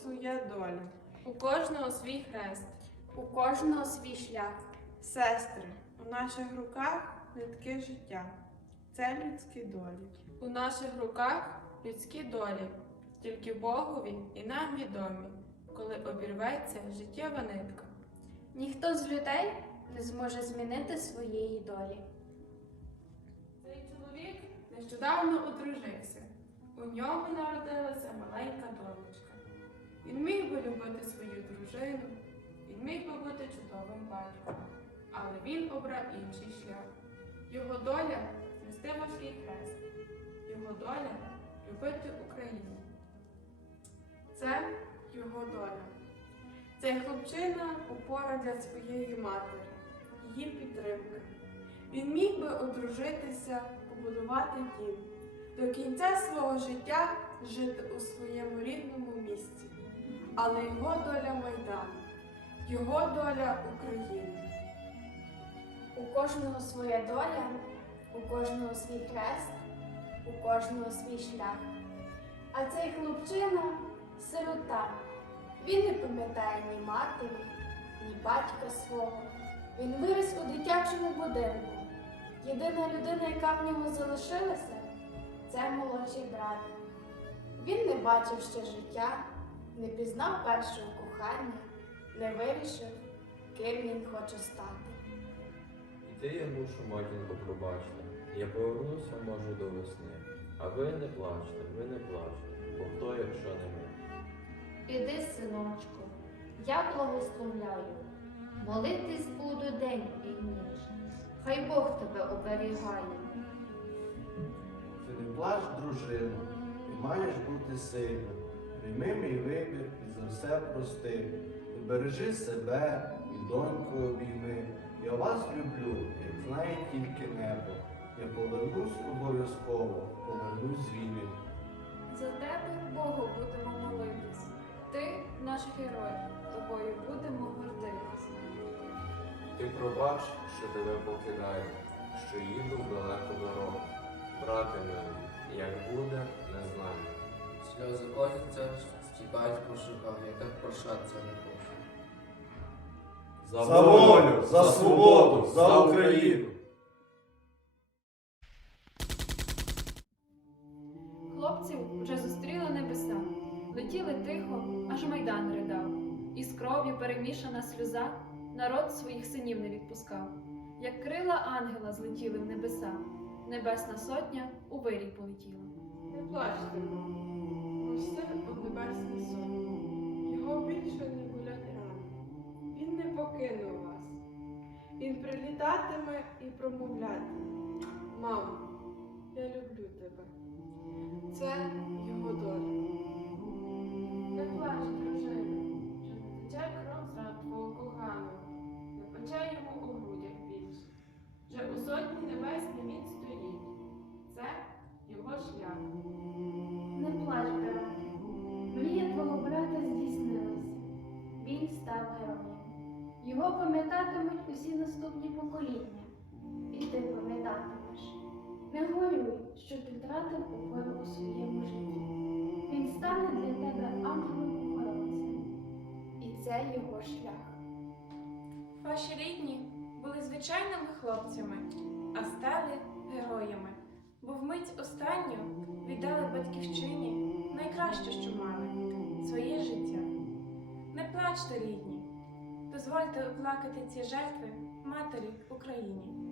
своя доля. У кожного свій хрест. У кожного свій шлях. Сестри, у наших руках нитки життя. Це людські долі. У наших руках людські долі, тільки Богові і нам відомі, коли обірветься життєва нитка. Ніхто з людей не зможе змінити своєї долі. Цей чоловік нещодавно одружився. У ньому народилася маленька донечка. Він міг би любити свою дружину, він міг би бути чудовим батьком, але він обрав інший шлях. Його доля нести важкий хрест, його доля любити Україну. Це його доля. Цей хлопчина опора для своєї матері, її підтримка. Він міг би одружитися, побудувати дім, до кінця свого життя жити у своєму рідному. Але його доля Майдан, його доля України. У кожного своя доля, у кожного свій хрест, у кожного свій шлях. А цей хлопчина сирота. Він не пам'ятає ні матері, ні батька свого. Він виріс у дитячому будинку. Єдина людина, яка в нього залишилася, це молодший брат. Він не бачив ще життя, не пізнав першого кохання, не вирішив, ким він хоче стати. Іти я мушу, матінко, пробачте. Я повернуся, може, до весни. А ви не плачте, ви не плачте, бо хто, якщо не ми? Піди, синочку, я благословляю. Молитись буду день і ніч. Хай Бог тебе оберігає. Ти не плач, дружино, ти маєш бути сильним. Прийми мій вибір і за все прости. Бережи себе і доньку обійми. Я вас люблю, як знає тільки небо. Я повернусь обов'язково, повернусь з війни. За тебе, Богу, будемо молитись. Ти наш герой, тобою будемо гордитись. Ти пробач, що тебе покидаю, що їду в далеку дорогу. Брате милий, як буде. Сльози котяться, стікають по щоках, я так прощатися не хочу. За волю, за свободу, за Україну! Хлопців вже зустріли небеса, летіли тихо, аж майдан ридав, і з кров'ю перемішана сльоза народ своїх синів не відпускав, як крила ангела злетіли в небеса, небесна сотня у вирій полетіла. Не плачте, син сон. Його більше не болять рани. Він не покинув вас. Він прилітатиме і промовлятиме. Мамо, я люблю тебе. Це його став героєм. Його пам'ятатимуть усі наступні покоління. І ти пам'ятатимеш. Не горюй, що ти втратив опору у своєму житті. Він стане для тебе ангелом-охоронцем. І це його шлях. Ваші рідні були звичайними хлопцями, а стали героями, бо вмить останню віддали батьківщині найкраще, що мали своє життя. Не плачте, рідні, дозвольте оплакати ці жертви матері Україні.